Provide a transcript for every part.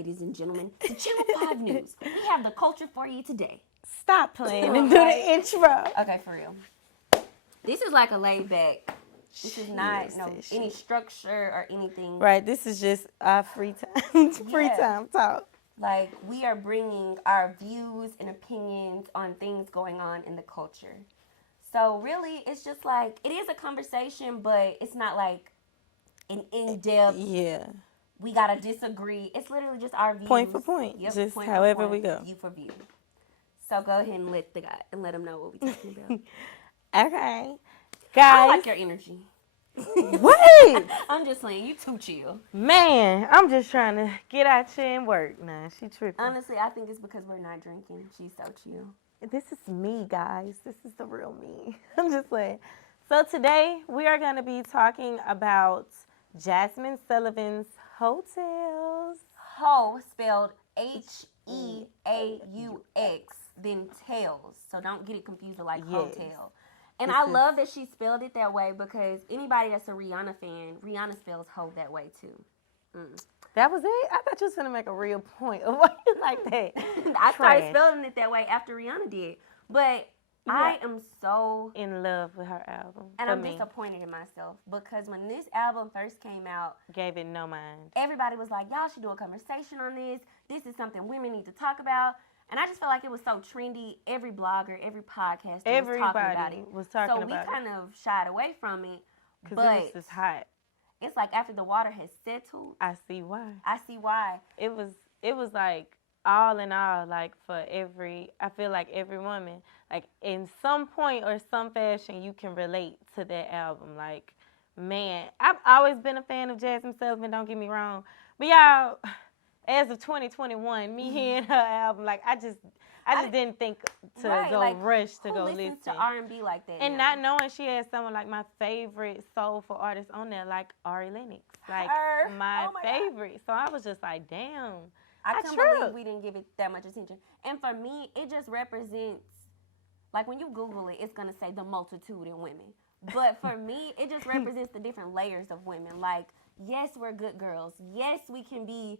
ladies and gentlemen, to Channel 5 News. We have the culture for you today. Stop playing and do the intro. Okay, for real. This is like a laid back. This is not any structure or anything. Right, this is just our free time talk. Like, we are bringing our views and opinions on things going on in the culture. So, really, it's just like, it is a conversation, but it's not like an in-depth, we gotta disagree. It's literally just our views. Point for point, just point however we go. View for view. So, go ahead and let them know what we're talking about. Okay. Guys. I like your energy. Wait! I'm just saying, you too chill. Man, I'm just trying to get out here and work. Nah, she tripping. Honestly, I think it's because we're not drinking. She's so chill. This is me, guys. This is the real me. I'm just saying. So today, we are going to be talking about Jazmine Sullivan's hotels. Heaux, spelled Heaux, then tails. So don't get it confused with like hotel. And I love that she spelled it that way because anybody that's a Rihanna fan, Rihanna spells Heaux that way too. That was it? I thought you was going to make a real point of why you like that. I started spelling it that way after Rihanna did. But I am so in love with her album. And I'm disappointed in myself because when this album first came out, gave it no mind. Everybody was like, y'all should do a conversation on this. This is something women need to talk about. And I just felt like it was so trendy. Every blogger, every podcaster was talking about it. So we kind of shied away from it. Because it was just hot. It's like after the water has settled. I see why. It was like all in all, like I feel like every woman, like in some point or some fashion, you can relate to that album. Like, man, I've always been a fan of Jazmine Sullivan, don't get me wrong. But y'all, as of 2021, me hearing her album, like I just didn't think to rush to go listen to R&B like that. And not knowing she had someone like my favorite soulful artist on there, like Ari Lennox, like my favorite. God. So I was just like, damn. I can't believe we didn't give it that much attention. And for me, it just represents, like when you Google it, it's gonna say the multitude in women. But for me, it just represents the different layers of women. Like, yes, we're good girls. Yes, we can be,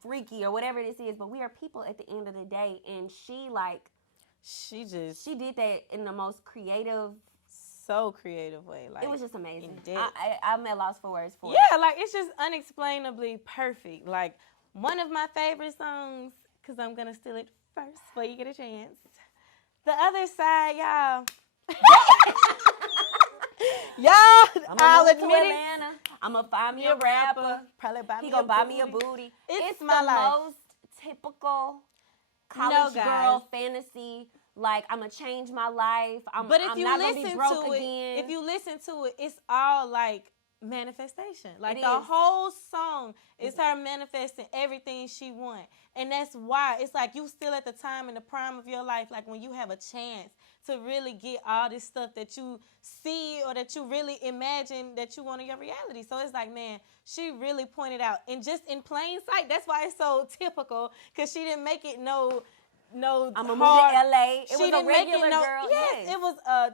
freaky or whatever this is, but we are people at the end of the day. And she did that in the most creative, so creative way. Like, it was just amazing. I'm at loss for words for it. Yeah, like it's just unexplainably perfect. Like one of my favorite songs, because I'm gonna steal it first before you get a chance. The Other Side, y'all. I'll admit it. I'm gonna find me a rapper. Probably buy me he gonna buy me a booty. It's my life. Most typical college girl fantasy. Like, I'm gonna change my life. I'm not gonna be broke again. If you listen to it, it's all like manifestation. Like the whole song is her manifesting everything she wants. And that's why it's like you still at the time in the prime of your life, like when you have a chance to really get all this stuff that you see or that you really imagine that you want in your reality. So it's like, man, she really pointed out. And just in plain sight, that's why it's so typical, because she didn't make it no I'm gonna move to LA. It was a regular girl. Yes, it was a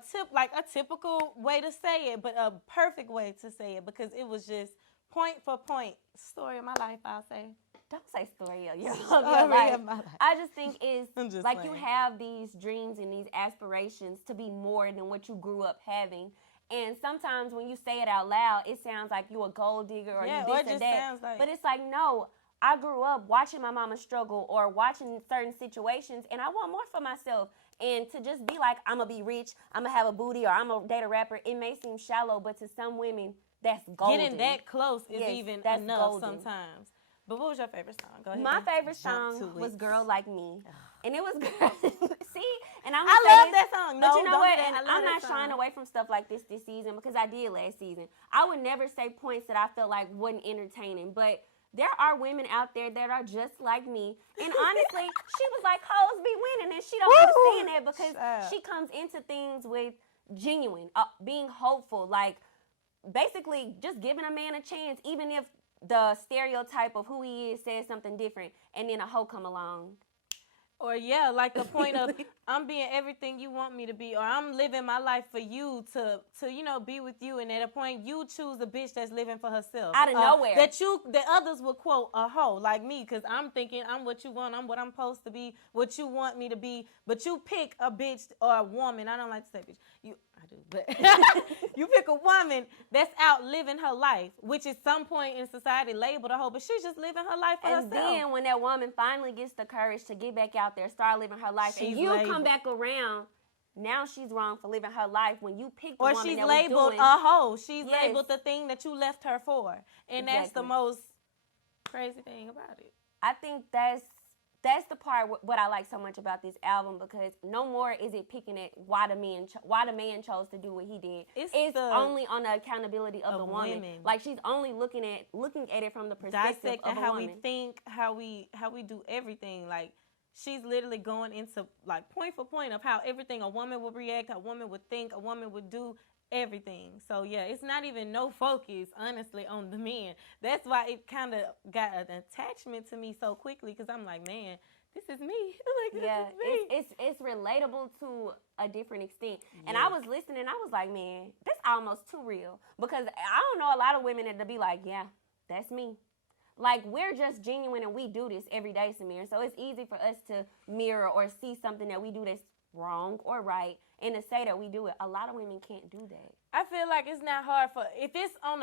typical way to say it, but a perfect way to say it, because it was just point for point. Story of my life, I'll say. Don't say story of your life. I just think it's like you have these dreams and these aspirations to be more than what you grew up having. And sometimes when you say it out loud, it sounds like you a gold digger or you this or that. But it's like, no, I grew up watching my mama struggle or watching certain situations, and I want more for myself. And to just be like, I'm going to be rich, I'm going to have a booty, or I'm going to date a rapper, it may seem shallow, but to some women, that's golden. Getting that close is even enough sometimes. But what was your favorite song? Go ahead. My favorite song was Girl Like Me. And it was girl. See? And I love that song. But you know what? And I'm not shying away from stuff like this season, because I did last season. I would never say points that I felt like wasn't entertaining. But there are women out there that are just like me. And honestly, she was like, hoes be winning. And she don't understand that, because she comes into things with genuine, being hopeful. Like, basically just giving a man a chance, even if the stereotype of who he is says something different, and then a hoe come along. Or like the point of I'm being everything you want me to be, or I'm living my life for you to be with you, and at a point you choose a bitch that's living for herself out of nowhere, that others would quote a hoe like me, because I'm thinking I'm what you want, I'm what I'm supposed to be, what you want me to be, but you pick a bitch or a woman. I don't like to say bitch. I do, but you pick a woman that's out living her life, which is some point in society labeled a hoe, but she's just living her life for herself. And then when that woman finally gets the courage to get back out there, start living her life, and you come back around, now she's wrong for living her life when you pick the woman that was doing. Or she's labeled a hoe. She's labeled the thing that you left her for. And that's the most crazy thing about it. I think that's the part what I like so much about this album, because no more is it picking at why the man chose to do what he did. It's only on the accountability of the woman. Women. Like, she's only looking at it from the perspective of a how woman. we think, how we do everything. Like, she's literally going into, like, point for point of how everything a woman would react, a woman would think, a woman would do, everything. So, yeah, it's not even no focus, honestly, on the men. That's why it kind of got an attachment to me so quickly, because I'm like, man, this is me. Like, this is me. It's relatable to a different extent. And I was listening, I was like, man, that's almost too real. Because I don't know a lot of women that be like, yeah, that's me. Like, we're just genuine and we do this every day, Samir. So it's easy for us to mirror or see something that we do that's wrong or right and to say that we do it. A lot of women can't do that. I feel like it's not hard if it's on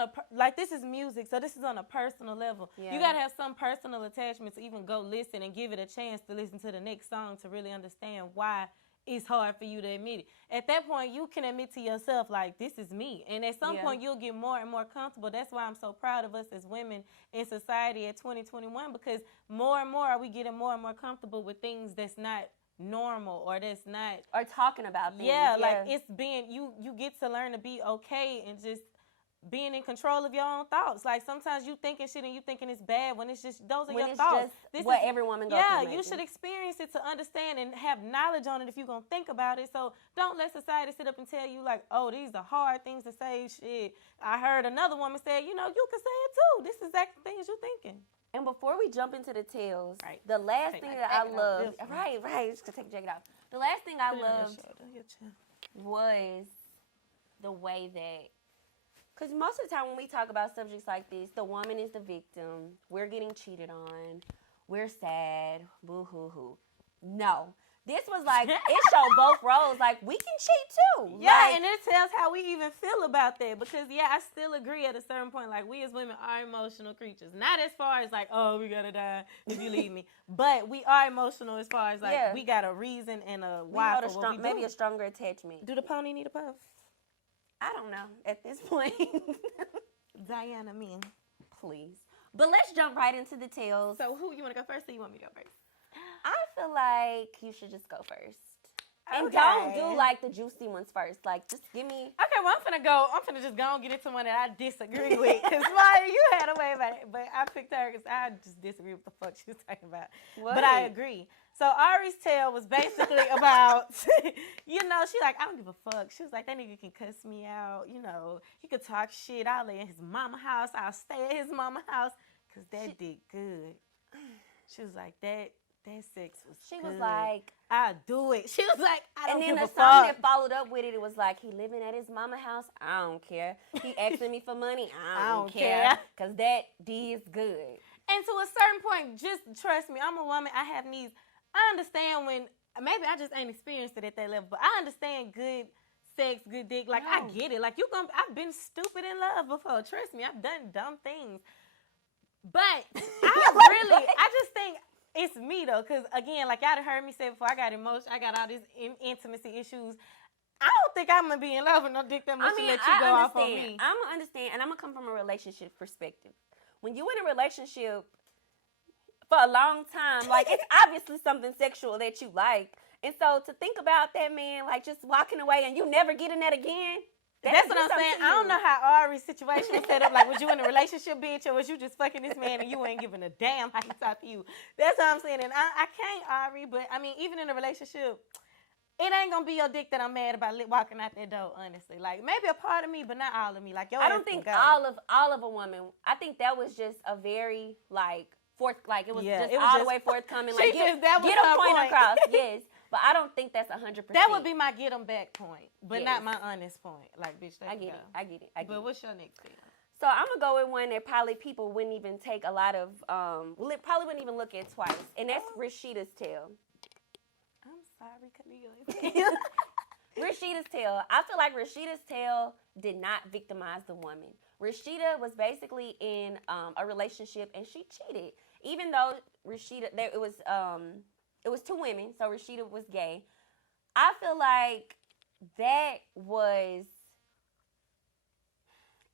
this is music, so this is on a personal level. Yeah. You got to have some personal attachment to even go listen and give it a chance to listen to the next song to really understand why it's hard for you to admit it. At that point, you can admit to yourself, like, this is me. And at some point, you'll get more and more comfortable. That's why I'm so proud of us as women in society at 2021, because more and more are we getting more and more comfortable with things that's not normal or that's not. Or talking about things. Yeah, like, it's being, you get to learn to be okay and just being in control of your own thoughts. Like, sometimes you thinking shit and you thinking it's bad when it's just, those are your thoughts. This is every woman goes through. Yeah, you should experience it to understand and have knowledge on it if you're going to think about it. So don't let society sit up and tell you, like, oh, these are hard things to say. Shit, I heard another woman say, you can say it too. This is exactly the things you're thinking. And before we jump into the tales, the last thing that I loved, right, just take your jacket off. The last thing I loved was the way that, because most of the time when we talk about subjects like this, the woman is the victim. We're getting cheated on. We're sad. Boo hoo hoo. No. This was like, it showed both roles. Like, we can cheat too. Yeah, like, and it tells how we even feel about that. Because, I still agree at a certain point. Like, we as women are emotional creatures. Not as far as, like, oh, we got to die if you leave me. But we are emotional as far as, like, we got a reason and a why for what we do. Maybe a stronger attachment. Do the pony need a puff? I don't know at this point. Diana, me. Please. But let's jump right into the tales. So who, you want to go first or you want me to go first? I feel like you should just go first. And don't do, like, the juicy ones first. Like, just give me... Okay, well, I'm finna just go and get into one that I disagree with. Because, Maya, you had a way about it. But I picked her because I just disagree with the fuck she was talking about. What? But I agree. So, Ari's tale was basically about, she like, I don't give a fuck. She was like, that nigga can cuss me out. He could talk shit. I'll lay in his mama house. I'll stay at his mama house. Because that did good. She was like, that sex was good. She was like, I'll do it. She was like, I don't give a fuck. And then the song that followed up with it was like, he living at his mama house. I don't care. He asking me for money. I don't care. Because that D is good. And to a certain point, just trust me, I'm a woman. I have needs. I understand when, maybe I just ain't experienced it at that level, but I understand good sex, good dick. Like, I get it. Like, I've been stupid in love before. Trust me, I've done dumb things. But I just think, it's me, though, because, again, like y'all heard me say before, I got emotion. I got all these intimacy issues. I don't think I'm going to be in love with no dick that much to let you go off on me. I'm going to understand, and I'm going to come from a relationship perspective. When you're in a relationship for a long time, like, it's obviously something sexual that you like. And so to think about that man, like, just walking away and you never getting that again, that's what I'm saying. I don't know how Ari's situation was set up. Like, was you in a relationship, bitch, or was you just fucking this man and you ain't giving a damn how he talk to you? That's what I'm saying. And I can't, Ari, but, I mean, even in a relationship, it ain't going to be your dick that I'm mad about walking out that door, honestly. Like, maybe a part of me, but not all of me. Like, I don't think all of a woman. I think that was just a very, like, it was just all the way forthcoming. Like, get a point across, yes. But I don't think that's 100%. That would be my get them back point, but not my honest point. Like, bitch, I get it. But what's your next thing? So I'm going to go with one that probably people wouldn't even take a lot of, probably wouldn't even look at twice. And that's Rashida's tale. I'm sorry, Camille. Rashida's tale. I feel like Rashida's tale did not victimize the woman. Rashida was basically in a relationship and she cheated. Even though it was two women, so Rashida was gay. I feel like that was,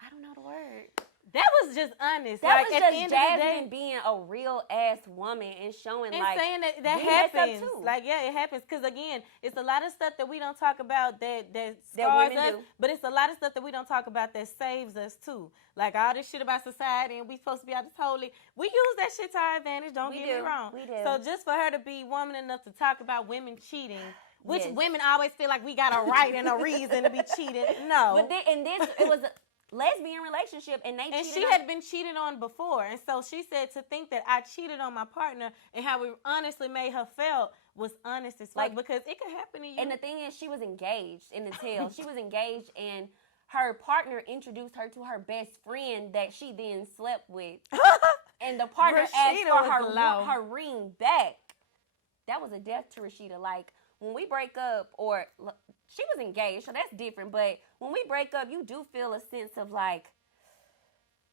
I don't know the word. That was just honest. That was just Jazmine being a real ass woman and showing and like saying that happens. Like, yeah, it happens because again, it's a lot of stuff that we don't talk about that scars us, but it's a lot of stuff that we don't talk about that saves us too. Like all this shit about society and we supposed to be out this holy. We use that shit to our advantage. Don't get me wrong. We do. So just for her to be woman enough to talk about women cheating. Which women always feel like we got a right and a reason to be cheated. No. But it was a lesbian relationship and they cheated. And she had been cheated on before. And so she said to think that I cheated on my partner and how we honestly made her feel was honest as fuck because it could happen to you. And the thing is, she was engaged in the tale. She was engaged and her partner introduced her to her best friend that she then slept with. And the partner asked for her ring back. That was a death to Rashida. Like, when we break up, or she was engaged, so that's different. But when we break up, you do feel a sense of like,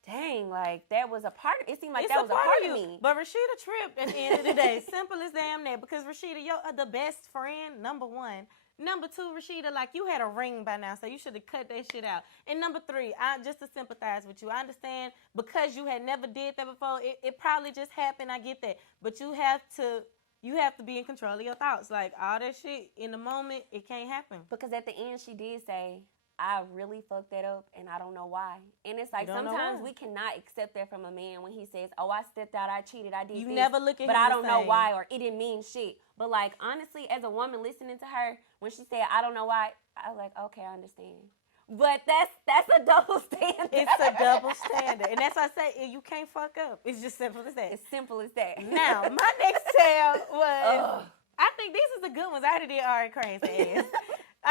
dang, like that was a part of it. Seemed like that was a part of me. But Rashida tripped at the end of the day. Simple as damn that. Because Rashida, you're the best friend, number one. Number two, Rashida, like you had a ring by now, so you should have cut that shit out. And number three, just to sympathize with you, I understand because you had never did that before. It probably just happened. I get that, but you have to be in control of your thoughts. Like, all that shit, in the moment, it can't happen. Because at the end, she did say, I really fucked that up, and I don't know why. And it's like, sometimes we cannot accept that from a man when he says, oh, I stepped out, I cheated, I did this. You never look at him but I don't know why, or it didn't mean shit. But, like, honestly, as a woman listening to her, when she said, I don't know why, I was like, okay, I understand. But that's a double standard. It's a double standard. And that's why I say, you can't fuck up. It's just simple as that. It's simple as that. Now, my next tale was, I think these is the good ones. I already did Ari Crane's ass.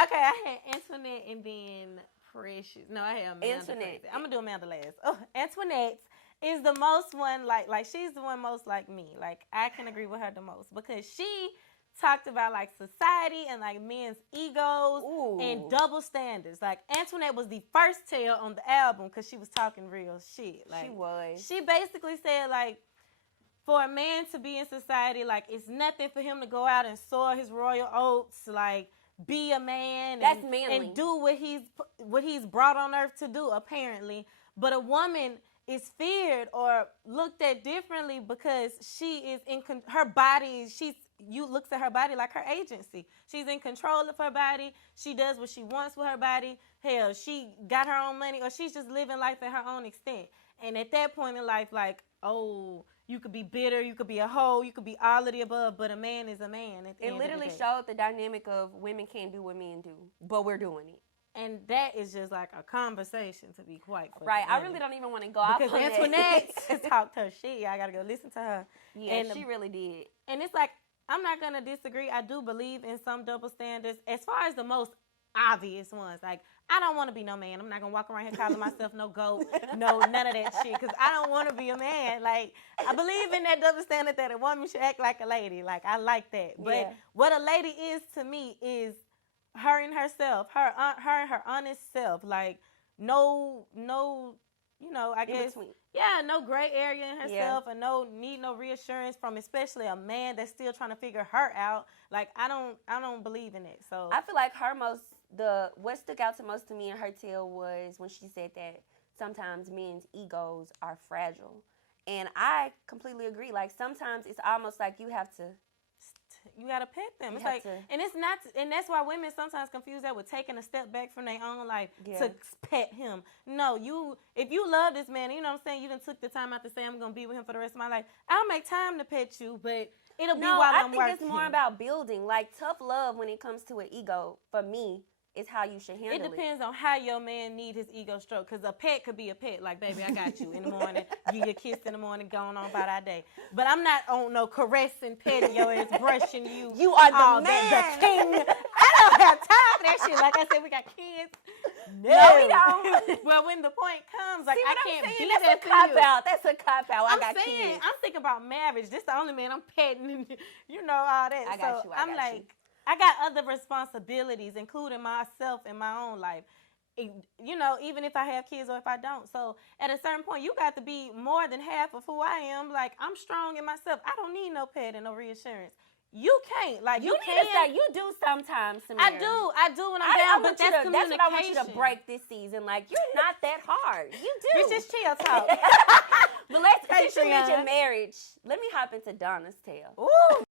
Okay, I had Antoinette and then Precious. No, I had Amanda. Antoinette. I'm going to do Amanda last. Oh, Antoinette is the most one, like she's the one most like me. Like, I can agree with her the most because she talked about like society and like men's egos and double standards. Like Antoinette was the first tale on the album because she was talking real shit. Like, she was. She basically said like, for a man to be in society, like it's nothing for him to go out and sow his royal oats, like be a man and do what he's brought on earth to do apparently. But a woman is feared or looked at differently because she is her body. You looks at her body like her agency. She's in control of her body. She does what she wants with her body. Hell, she got her own money or she's just living life at her own extent. And at that point in life, like, oh, you could be bitter, you could be a hoe, you could be all of the above, but a man is a man. It literally showed the dynamic of women can't do what men do, but we're doing it. And that is just like a conversation, to be quite right. I really don't even want to go off on that. Because Antoinette talked her shit. I got to go listen to her. Yeah, and she really did. And it's like, I'm not going to disagree. I do believe in some double standards. As far as the most obvious ones, like, I don't want to be no man. I'm not going to walk around here calling myself no goat, no, none of that shit, because I don't want to be a man. Like, I believe in that double standard that a woman should act like a lady. Like, I like that. But what a lady is to me is her and herself, her and her honest self. Like, no, you know, I guess, no gray area in herself and no reassurance from especially a man that's still trying to figure her out. Like, I don't believe in it. So I feel like what stuck out to most to me in her tale was when she said that sometimes men's egos are fragile. And I completely agree. Like, sometimes it's almost like you have to pet them. It's like, and it's not, and that's why women sometimes confuse that with taking a step back from their own life to pet him. No, if you love this man, you know what I'm saying, you done took the time out to say I'm gonna be with him for the rest of my life. I'll make time to pet you, but it'll be while I'm working. I think it's more about building, like tough love when it comes to an ego. For me, is how you should handle it. It depends on how your man need his ego stroke. Because a pet could be a pet. Like, baby, I got you in the morning. Give you a kiss in the morning, going on about our day. But I'm not on no caressing, petting your ass, brushing you. You are the man. The king. I don't have time for that shit. Like I said, we got kids. No, we don't. Well, when the point comes, like, I can't be That's there a for cop you. out. That's a cop out. I got kids. I'm thinking about marriage. This the only man I'm petting, and you know, all that. I got you. I'm like, I got other responsibilities, including myself in my own life. You know, even if I have kids or if I don't. So at a certain point, you got to be more than half of who I am. Like, I'm strong in myself. I don't need no pet and no reassurance. You can't. Like, you can't. You do sometimes, Samira. I do when I'm down, but that's communication. That's what I want you to break this season. Like, you're not that hard. You do. Bitch, just chill talk. But since you mentioned marriage, let me hop into Donna's tale. Ooh.